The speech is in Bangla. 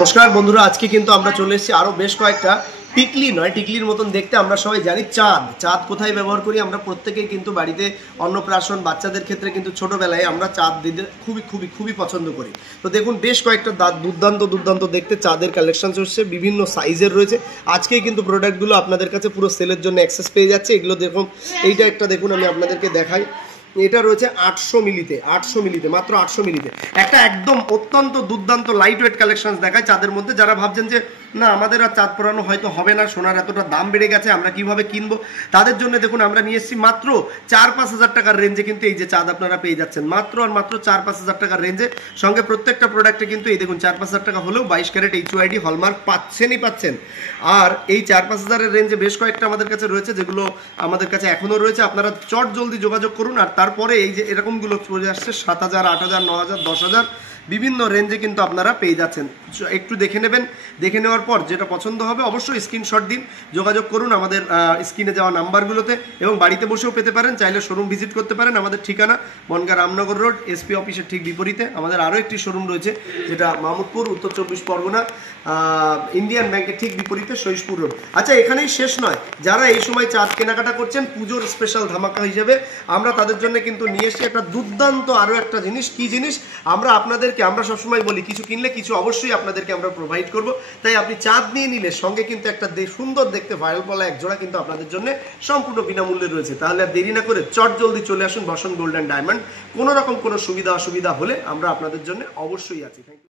নমস্কার বন্ধুরা, আজকে কিন্তু আমরা চলে এসেছি আরো বেশ কয়েকটা টিকলি নয়, টিকলির মতন দেখতে। আমরা সবাই জানি চাঁদ কোথায় ব্যবহার করি। আমরা প্রত্যেকেই কিন্তু বাড়িতে অন্নপ্রাশন, বাচ্চাদের ক্ষেত্রে কিন্তু ছোটবেলায় আমরা চাঁদ দিতে খুবই খুবই খুবই পছন্দ করি। তো দেখুন, বেশ কয়েকটা দুর্দান্ত দুর্দান্ত দেখতে চাঁদের কালেকশন চলছে, বিভিন্ন সাইজের রয়েছে। আজকেই কিন্তু প্রোডাক্টগুলো আপনাদের কাছে পুরো সেলের জন্য অ্যাক্সেস পেয়ে যাচ্ছে। এগুলো দেখুন, এইটা একটা দেখুন, আমি আপনাদেরকে দেখাই। এটা রয়েছে 800 মিলিতে, মাত্র 800 মিলিতে একটা একদম অত্যন্ত দুর্দান্ত লাইট ওয়েট কালেকশন দেখায় চাঁদের মধ্যে। যারা ভাবছেন যে না, আমাদের আর চাঁদ পরানো হয়তো হবে না, সোনার এতটা দাম বেড়ে গেছে, আমরা কিভাবে কিনবো, তাদের জন্য দেখুন আমরা নিয়ে এসেছি মাত্র 4-5 হাজার টাকার রেঞ্জে কিন্তু এই যে চাঁদ আপনারা পেয়ে যাচ্ছেন মাত্র আর মাত্র 4-5 হাজার টাকার রেঞ্জে। সঙ্গে প্রত্যেকটা প্রোডাক্টে কিন্তু এই দেখুন 4-5 হাজার টাকা হলেও 22 ক্যারেট HUID হলমার্ক পাচ্ছেন। আর এই 4-5 হাজারের রেঞ্জে বেশ কয়েকটা আমাদের কাছে রয়েছে, যেগুলো আমাদের কাছে এখনো রয়েছে। আপনারা চট জলদি যোগাযোগ করুন। আর তারপরে এই যে এরকমগুলো চলে আসছে 7,000, 8,000, 9,000, 10,000 বিভিন্ন রেঞ্জে কিন্তু আপনারা পেয়ে যাচ্ছেন। একটু দেখে নেবেন, দেখে নেওয়ার পর যেটা পছন্দ হবে অবশ্যই স্ক্রিনশট দিন, যোগাযোগ করুন আমাদের স্ক্রিনে যাওয়া নাম্বারগুলোতে, এবং বাড়িতে বসেও পেতে পারেন। চাইলে শোরুম ভিজিট করতে পারেন। আমাদের ঠিকানা বনগাঁ রামনগর রোড, SP অফিসের ঠিক বিপরীতে। আমাদের আরও একটি শোরুম রয়েছে, যেটা মাহমুদপুর, উত্তর 24 পরগনা, ইন্ডিয়ান ব্যাংকের ঠিক বিপরীতে, সৈশপুর রোড। আচ্ছা, এখানেই শেষ নয়। যারা এই সময় চাঁদ কেনাকাটা করছেন পুজোর স্পেশাল ধামাকা হিসেবে, আমরা তাদের জন্য কিন্তু নিয়ে এসেছি একটা দুর্দান্ত আরও একটা জিনিস। কি জিনিস? আমরা সবসময় বলি কিছু কিনলে কিছু অবশ্যই আপনাদেরকে আমরা প্রোভাইড করব। তাই আপনি চাঁদ নিয়ে নিলে সঙ্গে কিন্তু একটা সুন্দর দেখতে ভাইরাল পলা এক জোড়া কিন্তু আপনাদের জন্য সম্পূর্ণ বিনামূল্যে রয়েছে। তাহলে আর দেরি না করে চট জলদি চলে আসুন বসন্ত গোল্ড অ্যান্ড ডায়মন্ড। কোনো রকম কোনো সুবিধা অসুবিধা হলে আমরা আপনাদের জন্য অবশ্যই আছি। Thank you.